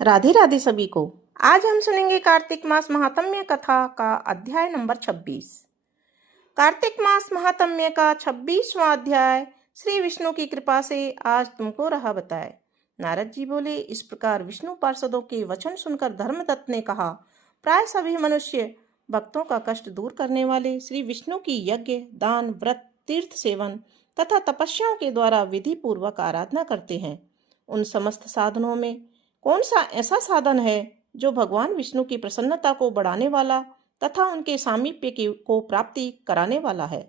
राधे राधे सभी को। आज हम सुनेंगे कार्तिक मास महात्म्य कथा का अध्याय नंबर 26। कार्तिक मास महात्म्य का 26वां अध्याय श्री विष्णु की कृपा से आज तुमको रहा बताए। नारद जी बोले, इस प्रकार विष्णु पार्षदों के वचन सुनकर धर्मदत्त ने कहा, प्राय सभी मनुष्य भक्तों का कष्ट दूर करने वाले श्री विष्णु की यज्ञ, दान, व्रत, तीर्थ सेवन तथा तपस्याओं के द्वारा विधि पूर्वक आराधना करते हैं। उन समस्त साधनों में कौन सा ऐसा साधन है जो भगवान विष्णु की प्रसन्नता को बढ़ाने वाला तथा उनके सामीप्य को प्राप्ति कराने वाला है।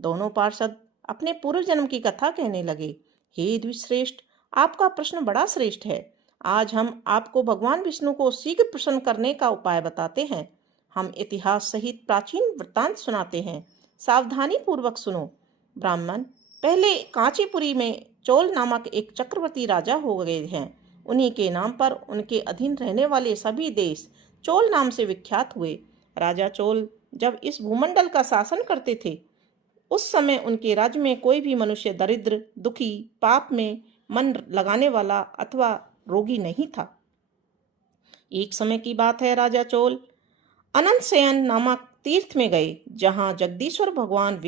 दोनों पार्षद अपने पूर्व जन्म की कथा कहने लगे। हे द्विश्रेष्ठ, आपका प्रश्न बड़ा श्रेष्ठ है। आज हम आपको भगवान विष्णु को शीघ्र प्रसन्न करने का उपाय बताते हैं। हम इतिहास सहित प्राचीन वृत्तांत सुनाते हैं, सावधानी पूर्वक सुनो। ब्राह्मण, पहले कांचीपुरी में चोल नामक एक चक्रवर्ती राजा हो गए हैं। उन्हीं के नाम पर उनके अधीन रहने वाले सभी देश चोल नाम से विख्यात हुए। राजा चोल जब इस भूमंडल का शासन करते थे, उस समय उनके राज्य में कोई भी मनुष्य दरिद्र, दुखी, पाप में मन लगाने वाला अथवा रोगी नहीं था। एक समय की बात है, राजा चोल अनंत शयन नामक तीर्थ में गए, जहां जगदीश्वर भगवान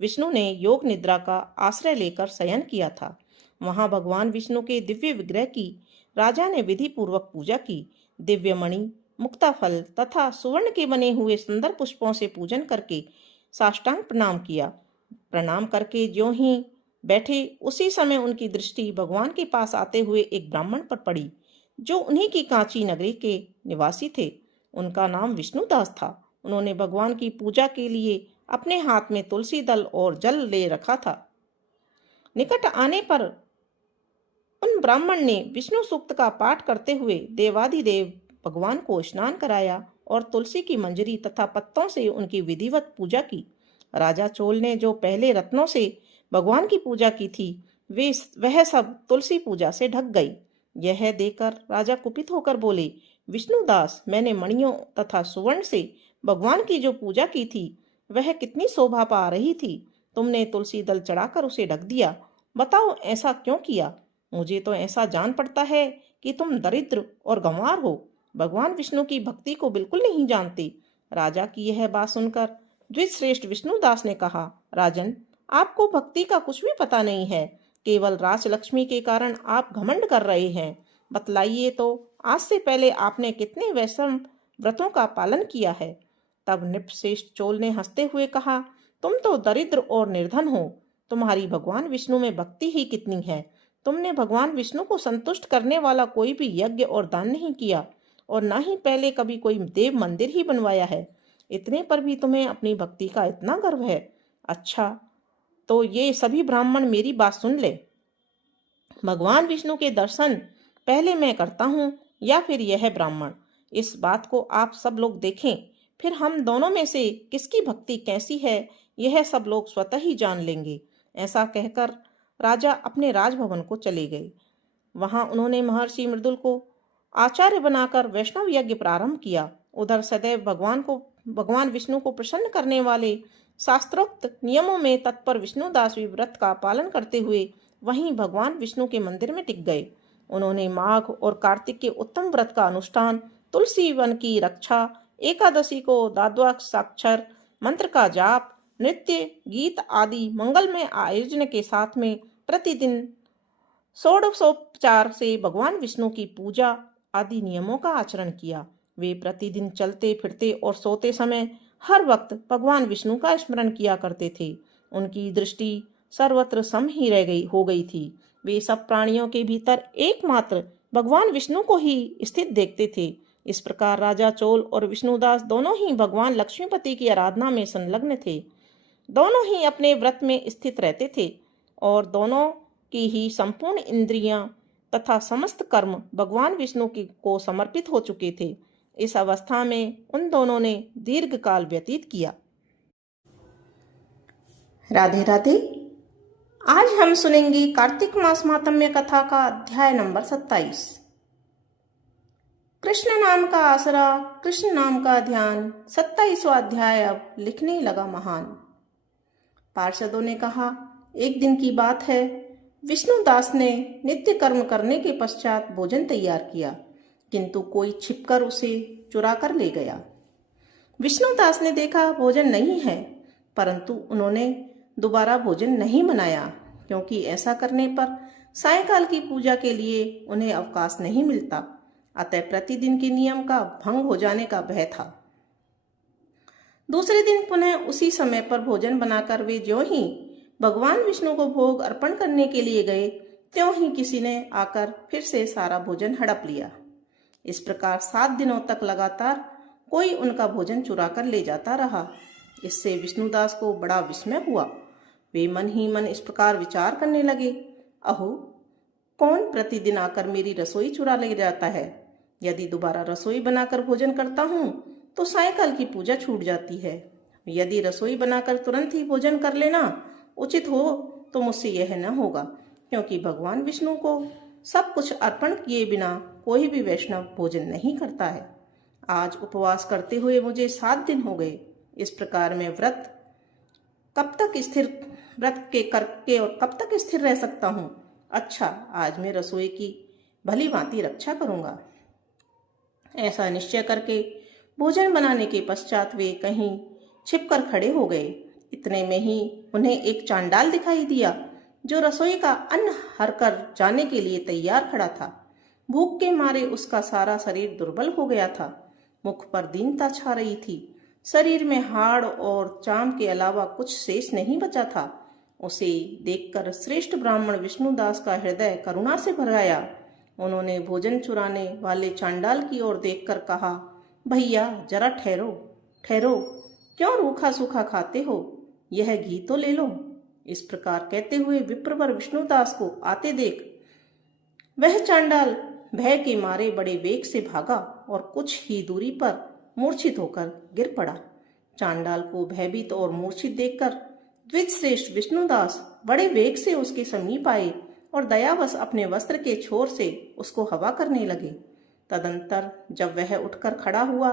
विष्णु ने योग निद्रा का आश्रय लेकर शयन किया था। वहां भगवान विष्णु के दिव्य विग्रह की राजा ने विधि पूर्वक पूजा की। दिव्य मणि, मुक्ता फल तथा सुवर्ण के बने हुए सुंदर पुष्पों से पूजन करके साष्टांग प्रणाम किया। प्रणाम करके ज्यों ही बैठे, उसी समय उनकी दृष्टि भगवान के पास आते हुए एक ब्राह्मण पर पड़ी, जो उन्हीं की कांची नगरी के निवासी थे। उनका नाम विष्णुदास था। उन्होंने भगवान की पूजा के लिए अपने हाथ में तुलसी दल और जल ले रखा था। निकट आने पर उन ब्राह्मण ने विष्णु सूक्त का पाठ करते हुए देवादिदेव भगवान को स्नान कराया और तुलसी की मंजरी तथा पत्तों से उनकी विधिवत पूजा की। राजा चोल ने जो पहले रत्नों से भगवान की पूजा की थी, वह सब तुलसी पूजा से ढक गई। यह देखकर राजा कुपित होकर बोले, विष्णुदास, मैंने मणियों तथा सुवर्ण से भगवान की जो पूजा की थी, वह कितनी शोभा पा रही थी। तुमने तुलसी दल चढ़ाकर उसे ढक दिया। बताओ, ऐसा क्यों किया? मुझे तो ऐसा जान पड़ता है कि तुम दरिद्र और गंवार हो, भगवान विष्णु की भक्ति को बिल्कुल नहीं जानते। राजा की यह बात सुनकर द्विश्रेष्ठ विष्णुदास ने कहा, राजन, आपको भक्ति का कुछ भी पता नहीं है। केवल राजलक्ष्मी के कारण आप घमंड कर रहे हैं। बतलाइए तो, आज से पहले आपने कितने वैष्णव व्रतों का पालन किया है? तब नृपश्रेष्ठ चोल ने हंसते हुए कहा, तुम तो दरिद्र और निर्धन हो। तुम्हारी भगवान विष्णु में भक्ति ही कितनी है। तुमने भगवान विष्णु को संतुष्ट करने वाला कोई भी यज्ञ और दान नहीं किया, और ना ही पहले कभी कोई देव मंदिर ही बनवाया है। इतने पर भी तुम्हें अपनी भक्ति का इतना गर्व है। अच्छा, तो ये सभी ब्राह्मण मेरी बात सुन ले। भगवान विष्णु के दर्शन पहले मैं करता हूँ या फिर यह ब्राह्मण? इस बात को आप सब लोग देखें, फिर हम दोनों में से किसकी भक्ति कैसी है, यह सब लोग स्वतः ही जान लेंगे। ऐसा कहकर राजा अपने राजभवन को चले गए। वहां उन्होंने महर्षि मृदुल को आचार्य बनाकर वैष्णव यज्ञ प्रारंभ किया। उधर सदैव भगवान विष्णु को प्रसन्न करने वाले शास्त्रोक्त नियमों में तत्पर विष्णुदास भी व्रत का पालन करते हुए वहीं भगवान विष्णु के मंदिर में टिक गए। उन्होंने माघ और कार्तिक के उत्तम व्रत का अनुष्ठान, तुलसी वन की रक्षा, एकादशी को द्वादशाक्षर मंत्र का जाप, नृत्य, गीत आदि मंगलमय आयोजन के साथ में प्रतिदिन षोडशोपचार से भगवान विष्णु की पूजा आदि नियमों का आचरण किया। वे प्रतिदिन चलते फिरते और सोते समय हर वक्त भगवान विष्णु का स्मरण किया करते थे। उनकी दृष्टि सर्वत्र सम ही हो गई थी। वे सब प्राणियों के भीतर एकमात्र भगवान विष्णु को ही स्थित देखते थे। इस प्रकार राजा चोल और विष्णुदास दोनों ही भगवान लक्ष्मीपति की आराधना में संलग्न थे। दोनों ही अपने व्रत में स्थित रहते थे और दोनों की ही संपूर्ण इंद्रियां तथा समस्त कर्म भगवान विष्णु को समर्पित हो चुके थे। इस अवस्था में उन दोनों ने दीर्घ काल व्यतीत किया। राधे राधे। आज हम सुनेंगे कार्तिक मास महात्म्य कथा का अध्याय नंबर 27। कृष्ण नाम का आसरा, कृष्ण नाम का ध्यान। 27वां अध्याय अब लिखने लगा महान। पार्षदों ने कहा, एक दिन की बात है, विष्णुदास ने नित्य कर्म करने के पश्चात भोजन तैयार किया। किंतु कोई छिपकर उसे चुरा कर ले गया। विष्णुदास ने देखा भोजन नहीं है, परंतु उन्होंने दोबारा भोजन नहीं बनाया, क्योंकि ऐसा करने पर सायंकाल की पूजा के लिए उन्हें अवकाश नहीं मिलता। अतः प्रतिदिन के नियम का भंग हो जाने का भय था। दूसरे दिन पुनः उसी समय पर भोजन बनाकर वे ज्यों ही भगवान विष्णु को भोग अर्पण करने के लिए गए, त्यों ही किसी ने आकर फिर से सारा भोजन हड़प लिया। इस प्रकार 7 दिनों तक लगातार कोई उनका भोजन चुरा कर ले जाता रहा। इससे विष्णुदास को बड़ा विस्मय हुआ। वे मन ही मन इस प्रकार विचार करने लगे, अहो, कौन प्रतिदिन आकर मेरी रसोई चुरा ले जाता है? यदि दोबारा रसोई बनाकर भोजन करता हूँ तो सायंकाल की पूजा छूट जाती है। यदि रसोई बनाकर तुरंत ही भोजन कर लेना उचित हो तो मुझसे यह न होगा, क्योंकि भगवान विष्णु को सब कुछ अर्पण किए बिना कोई भी वैष्णव भोजन नहीं करता है। आज उपवास करते हुए मुझे 7 दिन हो गए। इस प्रकार मैं व्रत के करके और कब तक स्थिर रह सकता हूँ? अच्छा, आज मैं रसोई की भली भांति रक्षा करूंगा। ऐसा निश्चय करके भोजन बनाने के पश्चात वे कहीं छिपकर खड़े हो गए। इतने में ही उन्हें एक चांडाल दिखाई दिया, जो रसोई का अन्न हर कर जाने के लिए तैयार खड़ा था। भूख के मारे उसका सारा शरीर दुर्बल हो गया था। मुख पर दीनता छा रही थी। शरीर में हाड़ और चाम के अलावा कुछ शेष नहीं बचा था। उसे देखकर श्रेष्ठ ब्राह्मण विष्णुदास का हृदय करुणा से भर गया। उन्होंने भोजन चुराने वाले चांडाल की ओर देखकर कहा, भैया जरा ठहरो ठहरो, क्यों रूखा सूखा खाते हो? यह घी तो ले लो। इस प्रकार कहते हुए विप्रवर विष्णुदास को आते देख वह चांडाल भय के मारे बड़े वेग से भागा और कुछ ही दूरी पर मूर्छित होकर गिर पड़ा। चांडाल को भयभीत और मूर्छित देखकर द्विजश्रेष्ठ विष्णुदास बड़े वेग से उसके समीप आए और दयावश अपने वस्त्र के छोर से उसको हवा करने लगे। तदंतर जब वह उठकर खड़ा हुआ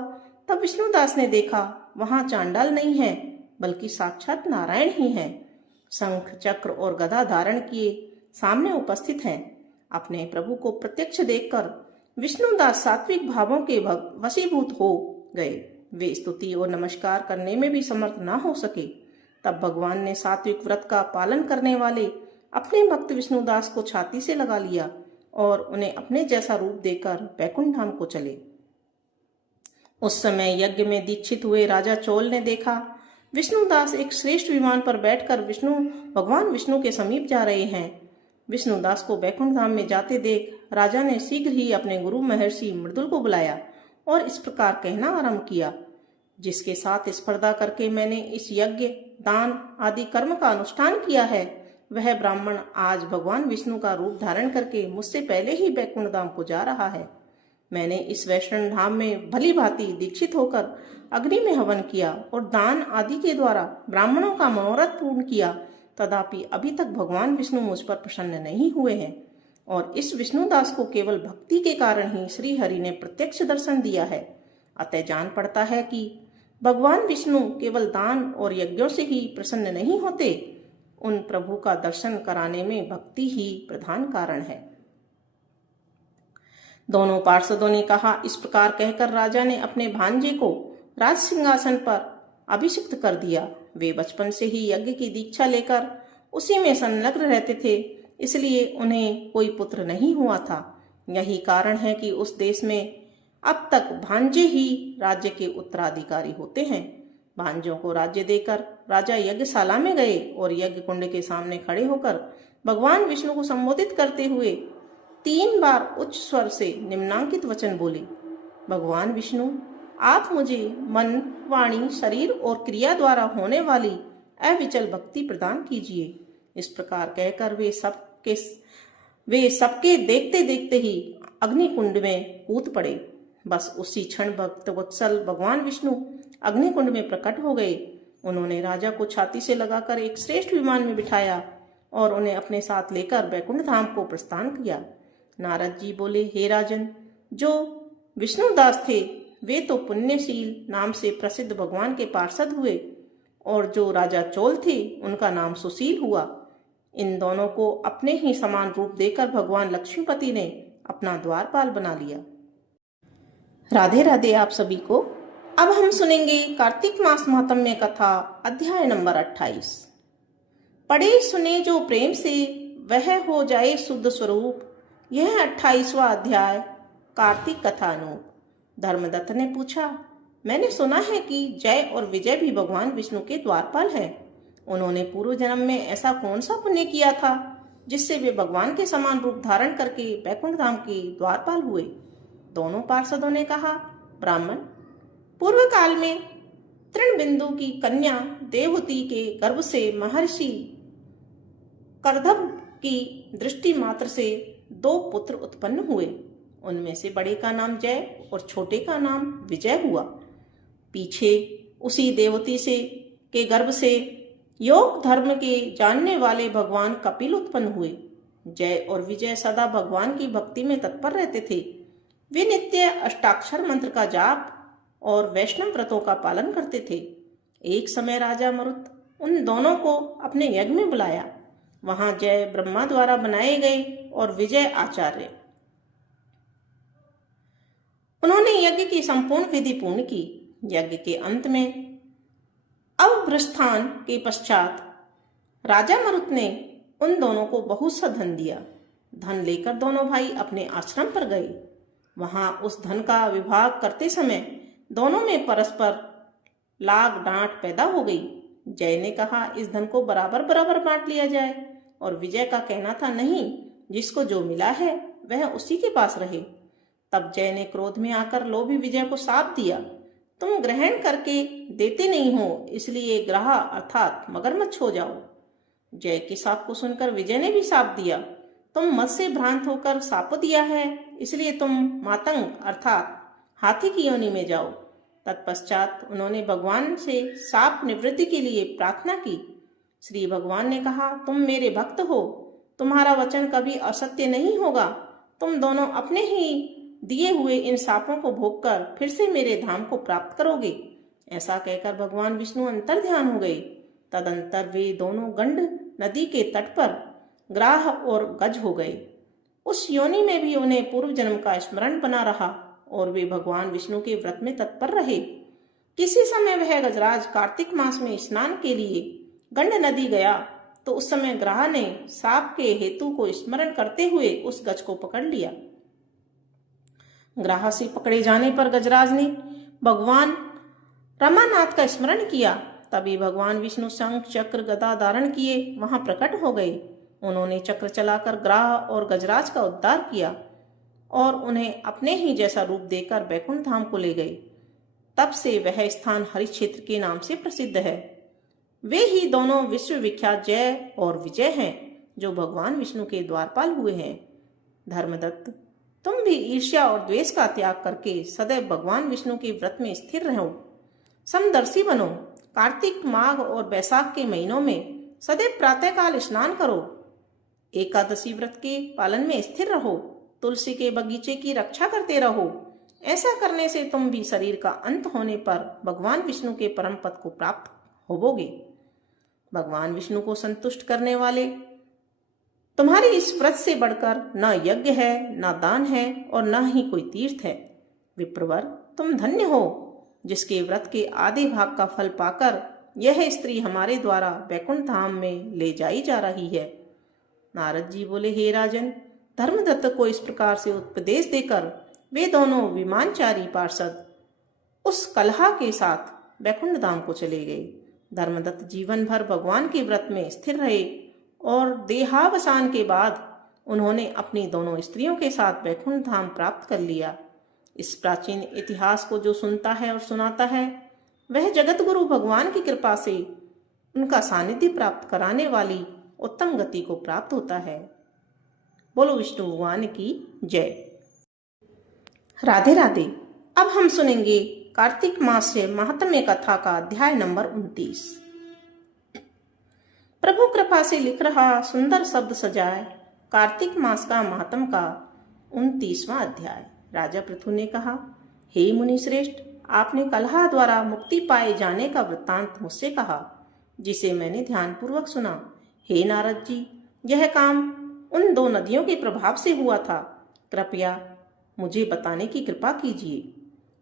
तब विष्णुदास ने देखा वहां चांडाल नहीं है, बल्कि साक्षात नारायण ही हैं। शंख चक्र और गदा धारण किए सामने उपस्थित हैं। अपने प्रभु को प्रत्यक्ष देखकर विष्णुदास सात्विक भावों के वशीभूत हो गए। वे स्तुति और नमस्कार करने में भी समर्थ न हो सके। तब भगवान ने सात्विक व्रत का पालन करने वाले अपने भक्त विष्णुदास को छाती से लगा लिया और उन्हें अपने जैसा रूप देकर बैकुंठ धाम को चले। उस समय यज्ञ में दीक्षित हुए राजा चोल ने देखा विष्णुदास एक श्रेष्ठ विमान पर बैठकर भगवान विष्णु के समीप जा रहे हैं। विष्णुदास को बैकुंठ धाम में जाते देख राजा ने शीघ्र ही अपने गुरु महर्षि मृदुल को बुलाया और इस प्रकार कहना आरंभ किया, जिसके साथ स्पर्धा करके मैंने इस यज्ञ दान आदि कर्म का अनुष्ठान किया है, वह ब्राह्मण आज भगवान विष्णु का रूप धारण करके मुझसे पहले ही बैकुंठ धाम को जा रहा है। मैंने इस वैष्णव धाम में भली भांति दीक्षित होकर अग्नि में हवन किया और दान आदि के द्वारा ब्राह्मणों का मनोरथ पूर्ण किया, तथापि अभी तक भगवान विष्णु मुझ पर प्रसन्न नहीं हुए हैं और इस विष्णुदास को केवल भक्ति के कारण ही श्री हरि ने प्रत्यक्ष दर्शन दिया है। अतः जान पड़ता है कि भगवान विष्णु केवल दान और यज्ञों से ही प्रसन्न नहीं होते, उन प्रभु का दर्शन कराने में भक्ति ही प्रधान कारण है। दोनों पार्षदों ने कहा। इस प्रकार कहकर राजा ने अपने भांजे को राज सिंहासन पर अभिषिक्त कर दिया। वे बचपन से ही यज्ञ की दीक्षा लेकर उसी में संलग्न रहते थे, इसलिए उन्हें कोई पुत्र नहीं हुआ था। यही कारण है कि उस देश में अब तक भांजे ही राज्य के उत्तराधिकारी होते हैं। भांजों को राज्य देकर राजा यज्ञशाला में गए और यज्ञ कुंड के सामने खड़े होकर भगवान विष्णु को संबोधित करते हुए 3 बार उच्च स्वर से निम्नांकित वचन बोले, भगवान विष्णु, आप मुझे मन, वाणी, शरीर और क्रिया द्वारा होने वाली अविचल भक्ति प्रदान कीजिए। इस प्रकार कहकर वे सबके देखते देखते ही अग्निकुंड में कूद पड़े। बस उसी क्षण भक्त वत्सल भगवान विष्णु अग्निकुंड में प्रकट हो गए। उन्होंने राजा को छाती से लगाकर एक श्रेष्ठ विमान में बिठाया और उन्हें अपने साथ लेकर बैकुंठ धाम को प्रस्थान किया। नारद जी बोले, हे राजन, जो विष्णुदास थे वे तो पुण्यशील नाम से प्रसिद्ध भगवान के पार्षद हुए और जो राजा चोल थे उनका नाम सुशील हुआ। इन दोनों को अपने ही समान रूप देकर भगवान लक्ष्मीपति ने अपना द्वारपाल बना लिया। राधे राधे आप सभी को। अब हम सुनेंगे कार्तिक मास महात्म्य कथा अध्याय नंबर 28। पढ़े सुने जो प्रेम से वह हो जाए शुद्ध स्वरूप। यह 28वां अध्याय कार्तिक कथा अनूप। धर्मदत्त ने पूछा, मैंने सुना है कि जय और विजय भी भगवान विष्णु के द्वारपाल हैं। उन्होंने पूर्व जन्म में ऐसा कौन सा पुण्य किया था जिससे वे भगवान के समान रूप धारण करके बैकुंठ धाम के द्वारपाल हुए? दोनों पार्षदों ने कहा, ब्राह्मण, पूर्व काल में तृणबिंदु की कन्या देवहूति के गर्भ से महर्षि करदभ की दृष्टि मात्र से 2 पुत्र उत्पन्न हुए। उनमें से बड़े का नाम जय और छोटे का नाम विजय हुआ। पीछे उसी देवहूति से के गर्भ से योग धर्म के जानने वाले भगवान कपिल उत्पन्न हुए। जय और विजय सदा भगवान की भक्ति में तत्पर रहते थे। वे नित्य अष्टाक्षर मंत्र का जाप और वैष्णव व्रतों का पालन करते थे। एक समय राजा मरुत उन दोनों को अपने यज्ञ में बुलाया। वहां जय ब्रह्मा द्वारा बनाए गए और विजय आचार्य। उन्होंने यज्ञ की संपूर्ण विधि पूर्ण की। यज्ञ के अंत में अवभ्रस्थान के पश्चात राजा मरुत ने उन दोनों को बहुत सा धन दिया। धन लेकर दोनों भाई अपने आश्रम पर गए। वहां उस धन का विभाग करते समय दोनों में परस्पर लाग डांट पैदा हो गई। जय ने कहा, इस धन को बराबर बराबर बांट लिया जाए, और विजय का कहना था, नहीं, जिसको जो मिला है वह उसी के पास रहे। तब जय ने क्रोध में आकर लोभी विजय को शाप दिया, तुम ग्रहण करके देते नहीं हो, इसलिए ग्राह अर्थात मगरमच्छ हो जाओ। जय के शाप को सुनकर विजय ने भी शाप दिया, तुम मत से भ्रांत होकर शाप दिया है, इसलिए तुम मातंग अर्थात हाथी की योनि में जाओ। तत्पश्चात उन्होंने भगवान से शाप निवृत्ति के लिए प्रार्थना की। श्री भगवान ने कहा, तुम मेरे भक्त हो, तुम्हारा वचन कभी असत्य नहीं होगा। तुम दोनों अपने ही दिए हुए इन शापों को भोगकर फिर से मेरे धाम को प्राप्त करोगे। ऐसा कहकर भगवान विष्णु अंतर ध्यान हो गए। तदंतर वे दोनों गंड नदी के तट पर ग्राह और गज हो गए। उस योनि में भी उन्हें पूर्व जन्म का स्मरण बना रहा और वे भगवान विष्णु के व्रत में तत्पर रहे। किसी समय वह गजराज कार्तिक मास में स्नान के लिए गंड नदी गया तो उस समय ग्राह ने साप के हेतु को स्मरण करते हुए उस गज को पकड़ लिया। ग्राह से पकड़े जाने पर गजराज ने भगवान रमानाथ का स्मरण किया। तभी भगवान विष्णु शंख चक्र गदा धारण किए वहां प्रकट हो गए। उन्होंने चक्र चलाकर ग्राह और गजराज का उद्धार किया और उन्हें अपने ही जैसा रूप देकर बैकुंठ धाम को ले गए। तब से वह स्थान हरिक्षेत्र के नाम से प्रसिद्ध है। वे ही दोनों विश्वविख्यात जय और विजय हैं जो भगवान विष्णु के द्वारपाल हुए हैं। धर्मदत्त, तुम भी ईर्ष्या और द्वेष का त्याग करके सदैव भगवान विष्णु के व्रत में स्थिर रहो। समदर्शी बनो। कार्तिक, माघ और बैसाख के महीनों में सदैव प्रातःकाल स्नान करो। एकादशी व्रत के पालन में स्थिर रहो। तुलसी के बगीचे की रक्षा करते रहो। ऐसा करने से तुम भी शरीर का अंत होने पर भगवान विष्णु के परम पद को प्राप्त होवोगे। भगवान विष्णु को संतुष्ट करने वाले तुम्हारी इस व्रत से बढ़कर न यज्ञ है, न दान है और न ही कोई तीर्थ है। विप्रवर, तुम धन्य हो जिसके व्रत के आधे भाग का फल पाकर यह स्त्री हमारे द्वारा बैकुंठ धाम में ले जाई जा रही है। नारद जी बोले, हे राजन, धर्मदत्त को इस प्रकार से उपदेश देकर वे दोनों विमानचारी पार्षद उस कलहा के साथ बैकुंठ धाम को चले गए। धर्मदत्त जीवन भर भगवान के व्रत में स्थिर रहे और देहावसान के बाद उन्होंने अपनी दोनों स्त्रियों के साथ बैकुंठ धाम प्राप्त कर लिया। इस प्राचीन इतिहास को जो सुनता है और सुनाता है वह जगत गुरु भगवान की कृपा से उनका सानिध्य प्राप्त कराने वाली उत्तम गति को प्राप्त होता है। बोलो विष्णु भगवान की जय। राधे राधे। अब हम सुनेंगे कार्तिक मास से महात्म्य कथा का अध्याय नंबर 29। प्रभु कृपा से लिख रहा सुंदर शब्द सजाए कार्तिक मास का महात्म का 29वां अध्याय। राजा पृथु ने कहा, हे मुनि श्रेष्ठ, आपने कलहा द्वारा मुक्ति पाए जाने का वृत्तांत मुझसे कहा, जिसे मैंने ध्यानपूर्वक सुना। हे नारद जी, यह काम उन 2 नदियों के प्रभाव से हुआ था। कृपया मुझे बताने की कृपा कीजिए।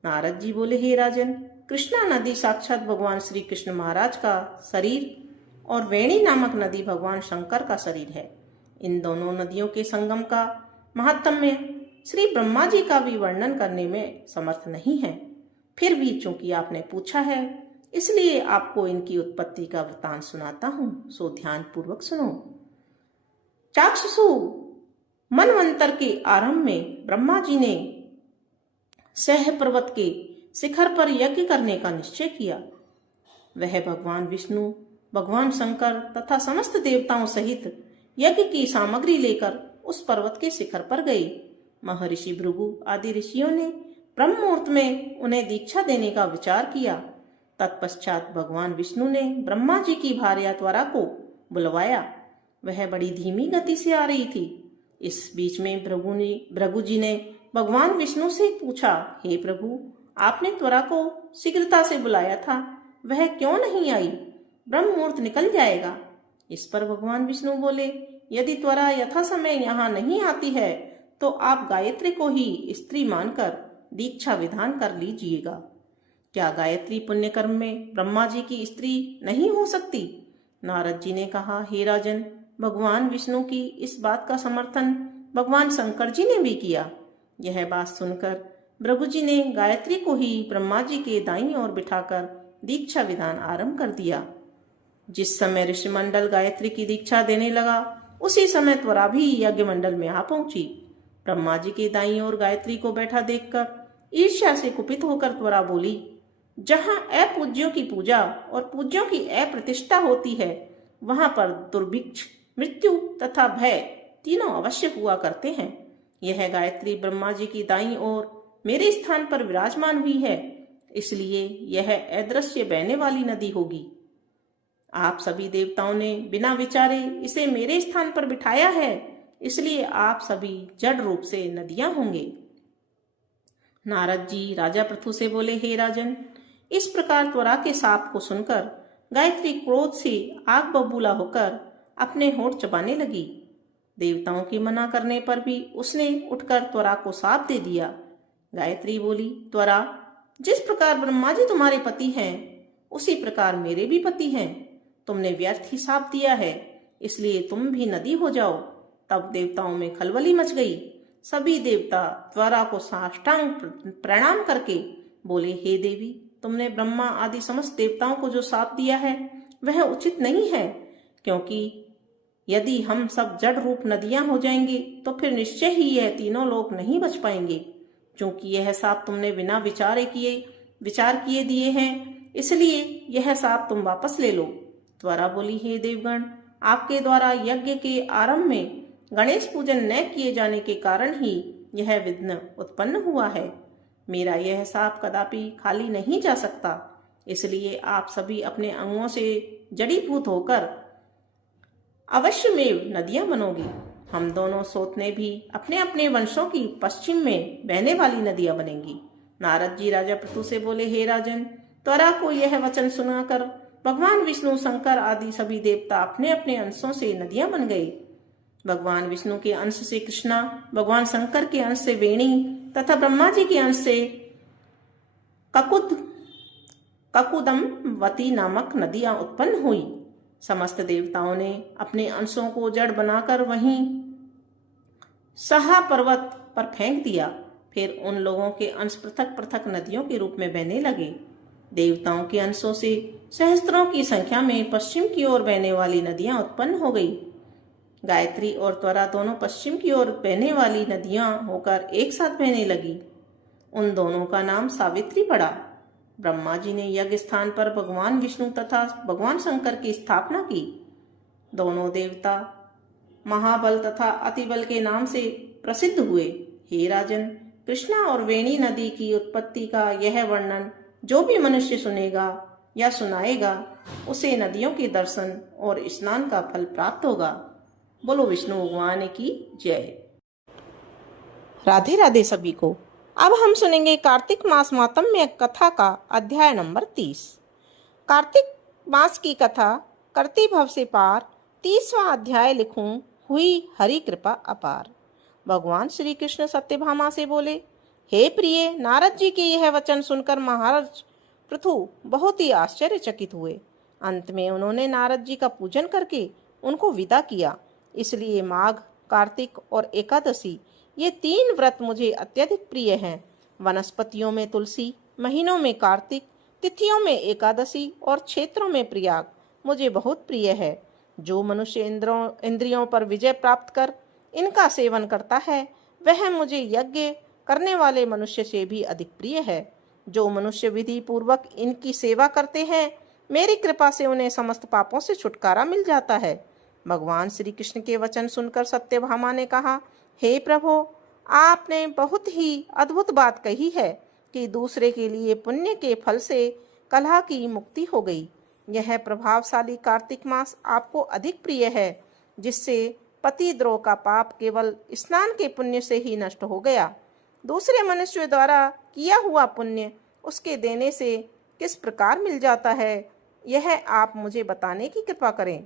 नारद जी बोले, हे राजन, कृष्णा नदी साक्षात भगवान श्री कृष्ण महाराज का शरीर और वेणी नामक नदी भगवान शंकर का शरीर है। इन दोनों नदियों के संगम का महात्म्य श्री ब्रह्मा जी का भी वर्णन करने में समर्थ नहीं है। फिर भी चूंकि आपने पूछा है, इसलिए आपको इनकी उत्पत्ति का वृतांत सुनाता हूं, सो ध्यान पूर्वक सुनो। चाक्षुषु मनवंतर के आरंभ में ब्रह्मा जी ने सह पर्वत के शिखर पर यज्ञ करने का निश्चय किया। वह भगवान विष्णु, भगवान शंकर तथा समस्त देवताओं सहित यज्ञ की सामग्री लेकर उस पर्वत के शिखर पर गए। महर्षि भृगु आदि ऋषियों ने ब्रह्म मुहूर्त में उन्हें दीक्षा देने का विचार किया। तत्पश्चात भगवान विष्णु ने ब्रह्मा जी की भार्या त्वरा को बुलवाया। वह बड़ी धीमी गति से आ रही थी। इस बीच में भृगु जी ने भगवान विष्णु से पूछा, हे प्रभु, आपने त्वरा को शीघ्रता से बुलाया था, वह क्यों नहीं आई? ब्रह्म मुहूर्त निकल जाएगा। इस पर भगवान विष्णु बोले, यदि त्वरा यथा समय यहाँ नहीं आती है तो आप गायत्री को ही स्त्री मानकर दीक्षा विधान कर लीजिएगा। क्या गायत्री पुण्य कर्म में ब्रह्मा जी की स्त्री नहीं हो सकती? नारद जी ने कहा, हे राजन, भगवान विष्णु की इस बात का समर्थन भगवान शंकर जी ने भी किया। यह बात सुनकर भृगु जी ने गायत्री को ही ब्रह्मा जी के दाईं ओर बिठाकर दीक्षा विधान आरंभ कर दिया। जिस समय ऋषिमंडल गायत्री की दीक्षा देने लगा, उसी समय त्वरा भी यज्ञ मंडल में आ पहुंची। ब्रह्मा जी के दाईं ओर गायत्री को बैठा देखकर ईर्ष्या से कुपित होकर त्वरा बोली, जहां अपूज्यों की पूजा और पूज्यों की अप्रतिष्ठा होती है, वहां पर दुर्भिक्ष, मृत्यु तथा भय तीनों अवश्य हुआ करते हैं। यह गायत्री ब्रह्मा जी की दाईं ओर मेरे स्थान पर विराजमान हुई है, इसलिए यह अदृश्य बहने वाली नदी होगी। आप सभी देवताओं ने बिना विचारे इसे मेरे स्थान पर बिठाया है, इसलिए आप सभी जड़ रूप से नदियां होंगे। नारद जी राजा पृथु से बोले, हे राजन, इस प्रकार त्वरा के शाप को सुनकर गायत्री क्रोध से आग बबूला होकर अपने होठ चबाने लगी। देवताओं के मना करने पर भी उसने उठकर त्वरा को शाप दे दिया। गायत्री बोली, त्वरा, जिस प्रकार ब्रह्मा जी तुम्हारे पति हैं, उसी प्रकार मेरे भी पति हैं। तुमने व्यर्थ ही शाप दिया है, इसलिए तुम भी नदी हो जाओ। तब देवताओं में खलबली मच गई। सभी देवता त्वरा को साष्टांग प्रणाम करके बोले, हे देवी, तुमने ब्रह्मा आदि समस्त देवताओं को जो शाप दिया है वह उचित नहीं है, क्योंकि यदि हम सब जड़ रूप नदियां हो जाएंगे तो फिर निश्चय ही यह तीनों लोग नहीं बच पाएंगे। क्योंकि यह शाप तुमने बिना विचार किए दिए हैं, इसलिए यह शाप तुम वापस ले लो। त्वरा बोली, हे देवगण, आपके द्वारा यज्ञ के आरंभ में गणेश पूजन न किए जाने के कारण ही यह विघ्न उत्पन्न हुआ है। मेरा यह शाप कदापि खाली नहीं जा सकता, इसलिए आप सभी अपने अंगों से जड़ीभूत होकर अवश्य में नदियां बनोगी। हम दोनों सोतने भी अपने अपने वंशों की पश्चिम में बहने वाली नदियां बनेंगी। नारद जी राजा पृथु से बोले, हे राजन, त्वरा को यह वचन सुनाकर भगवान विष्णु, शंकर आदि सभी देवता अपने अपने अंशों से नदियां बन गए। भगवान विष्णु के अंश से कृष्णा, भगवान शंकर के अंश से वेणी तथा ब्रह्मा जी के अंश से ककुदमवती नामक नदियां उत्पन्न हुई। समस्त देवताओं ने अपने अंशों को जड़ बनाकर वहीं सहा पर्वत पर फेंक दिया। फिर उन लोगों के अंश पृथक पृथक नदियों के रूप में बहने लगे। देवताओं के अंशों से सहस्त्रों की संख्या में पश्चिम की ओर बहने वाली नदियां उत्पन्न हो गई। गायत्री और त्वरा दोनों पश्चिम की ओर बहने वाली नदियां होकर एक साथ बहने लगी। उन दोनों का नाम सावित्री पड़ा। ब्रह्मा जी ने यज्ञ स्थान पर भगवान विष्णु तथा भगवान शंकर की स्थापना की। दोनों देवता महाबल तथा अतिबल के नाम से प्रसिद्ध हुए। हे राजन, कृष्णा और वेणी नदी की उत्पत्ति का यह वर्णन जो भी मनुष्य सुनेगा या सुनाएगा, उसे नदियों के दर्शन और स्नान का फल प्राप्त होगा। बोलो विष्णु भगवान की जय। राधे राधे सभी को। अब हम सुनेंगे कार्तिक मास महात्म्य कथा का अध्याय नंबर 30। कार्तिक मास की कथा करती भव से पार, 30वां अध्याय लिखूं, हुई हरि कृपा अपार। भगवान श्री कृष्ण सत्यभामा से बोले, हे प्रिय, नारद जी के यह वचन सुनकर महाराज पृथु बहुत ही आश्चर्यचकित हुए। अंत में उन्होंने नारद जी का पूजन करके उनको विदा किया। इसलिए माघ, कार्तिक और एकादशी ये 3 व्रत मुझे अत्यधिक प्रिय हैं। वनस्पतियों में तुलसी, महीनों में कार्तिक, तिथियों में एकादशी और क्षेत्रों में प्रयाग मुझे बहुत प्रिय है। जो मनुष्य इंद्रियों पर विजय प्राप्त कर इनका सेवन करता है वह मुझे यज्ञ करने वाले मनुष्य से भी अधिक प्रिय है। जो मनुष्य विधि पूर्वक इनकी सेवा करते हैं मेरी कृपा से उन्हें समस्त पापों से छुटकारा मिल जाता है। भगवान श्री कृष्ण के वचन सुनकर सत्यभामा ने कहा, हे प्रभु, आपने बहुत ही अद्भुत बात कही है कि दूसरे के लिए पुण्य के फल से कलह की मुक्ति हो गई। यह प्रभावशाली कार्तिक मास आपको अधिक प्रिय है, जिससे पतिद्रोह का पाप केवल स्नान के पुण्य से ही नष्ट हो गया। दूसरे मनुष्य द्वारा किया हुआ पुण्य उसके देने से किस प्रकार मिल जाता है, यह आप मुझे बताने की कृपा करें।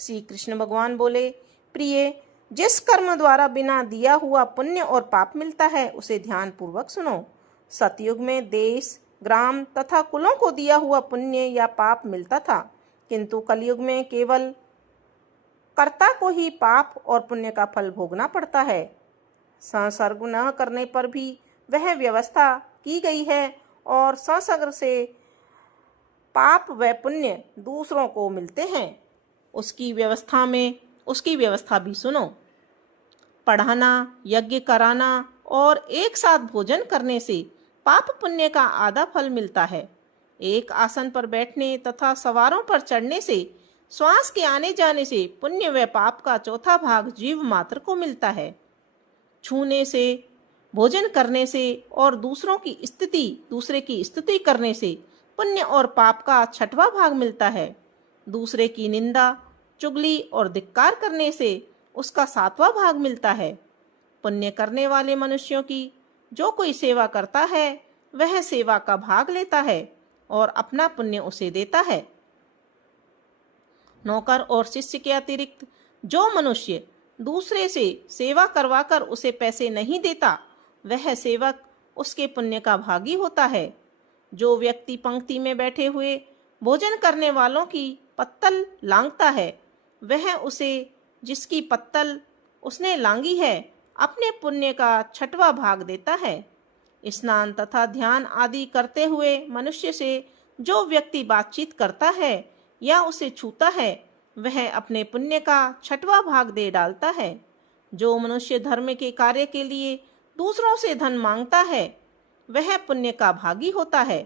श्री कृष्ण भगवान बोले, प्रिय, जिस कर्म द्वारा बिना दिया हुआ पुण्य और पाप मिलता है उसे ध्यान पूर्वक सुनो। सतयुग में देश, ग्राम तथा कुलों को दिया हुआ पुण्य या पाप मिलता था, किंतु कलयुग में केवल कर्ता को ही पाप और पुण्य का फल भोगना पड़ता है। संसर्ग न करने पर भी वह व्यवस्था की गई है और संसर्ग से पाप व पुण्य दूसरों को मिलते हैं। उसकी व्यवस्था भी सुनो। पढ़ाना, यज्ञ कराना और एक साथ भोजन करने से पाप पुण्य का आधा फल मिलता है। एक आसन पर बैठने तथा सवारों पर चढ़ने से, श्वास के आने जाने से पुण्य व पाप का चौथा भाग जीव मात्र को मिलता है। छूने से, भोजन करने से और दूसरे की स्तुति करने से पुण्य और पाप का 6वां भाग मिलता है। दूसरे की निंदा, चुगली और धिक्कार करने से उसका 7वां भाग मिलता है। पुण्य करने वाले मनुष्यों की जो कोई सेवा करता है वह सेवा का भाग लेता है और अपना पुण्य उसे देता है। नौकर और शिष्य के अतिरिक्त जो मनुष्य दूसरे से सेवा करवाकर उसे पैसे नहीं देता वह सेवक उसके पुण्य का भागी होता है। जो व्यक्ति पंक्ति में बैठे हुए भोजन करने वालों की पत्तल लांघता है वह उसे जिसकी पत्तल उसने लांघी है अपने पुण्य का 6वां भाग देता है। स्नान तथा ध्यान आदि करते हुए मनुष्य से जो व्यक्ति बातचीत करता है या उसे छूता है वह अपने पुण्य का 6वां भाग दे डालता है। जो मनुष्य धर्म के कार्य के लिए दूसरों से धन मांगता है वह पुण्य का भागी होता है।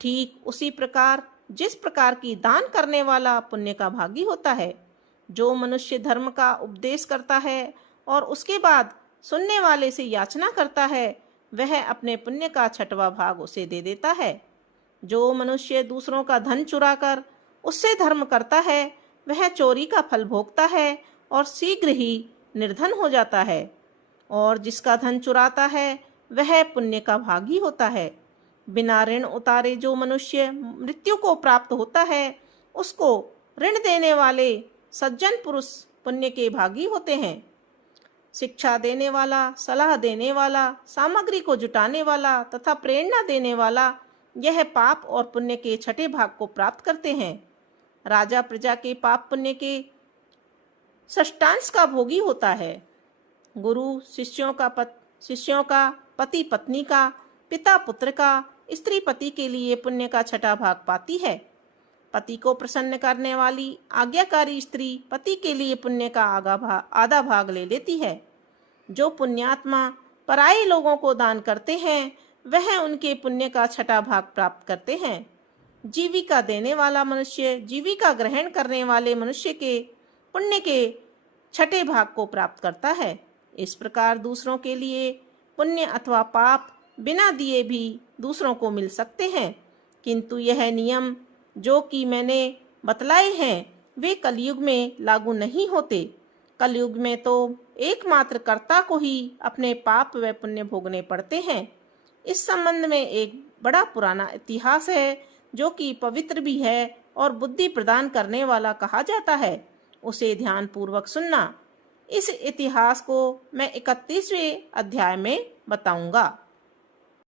ठीक उसी प्रकार जिस प्रकार की दान करने वाला पुण्य का भागी होता है। जो मनुष्य धर्म का उपदेश करता है और उसके बाद सुनने वाले से याचना करता है वह अपने पुण्य का 6वां भाग उसे दे देता है। जो मनुष्य दूसरों का धन चुराकर उससे धर्म करता है वह चोरी का फल भोगता है और शीघ्र ही निर्धन हो जाता है। और जिसका धन चुराता है वह पुण्य का भागी होता है। बिना ऋण उतारे जो मनुष्य मृत्यु को प्राप्त होता है उसको ऋण देने वाले सज्जन पुरुष पुण्य के भागी होते हैं। शिक्षा देने वाला, सलाह देने वाला, सामग्री को जुटाने वाला तथा प्रेरणा देने वाला यह पाप और पुण्य के 6ठे भाग को प्राप्त करते हैं। राजा प्रजा के पाप पुण्य के षष्ठांश का भोगी होता है। गुरु शिष्यों का, पति पत्नी का, पिता पुत्र का, स्त्री पति के लिए पुण्य का 6ठा भाग पाती है। पति को प्रसन्न करने वाली आज्ञाकारी स्त्री पति के लिए पुण्य का आधा भाग ले लेती है। जो पुण्यात्मा पराये लोगों को दान करते हैं वह उनके पुण्य का 6ठा भाग प्राप्त करते हैं। जीविका देने वाला मनुष्य जीविका ग्रहण करने वाले मनुष्य के पुण्य के 6ठे भाग को प्राप्त करता है। इस प्रकार दूसरों के लिए पुण्य अथवा पाप बिना दिए भी दूसरों को मिल सकते हैं, किंतु यह नियम जो कि मैंने बतलाए हैं वे कलयुग में लागू नहीं होते। कलयुग में तो एकमात्र कर्ता को ही अपने पाप व पुण्य भोगने पड़ते हैं। इस संबंध में एक बड़ा पुराना इतिहास है जो कि पवित्र भी है और बुद्धि प्रदान करने वाला कहा जाता है। उसे ध्यान पूर्वक सुनना। इस इतिहास को मैं 31वें अध्याय में बताऊंगा।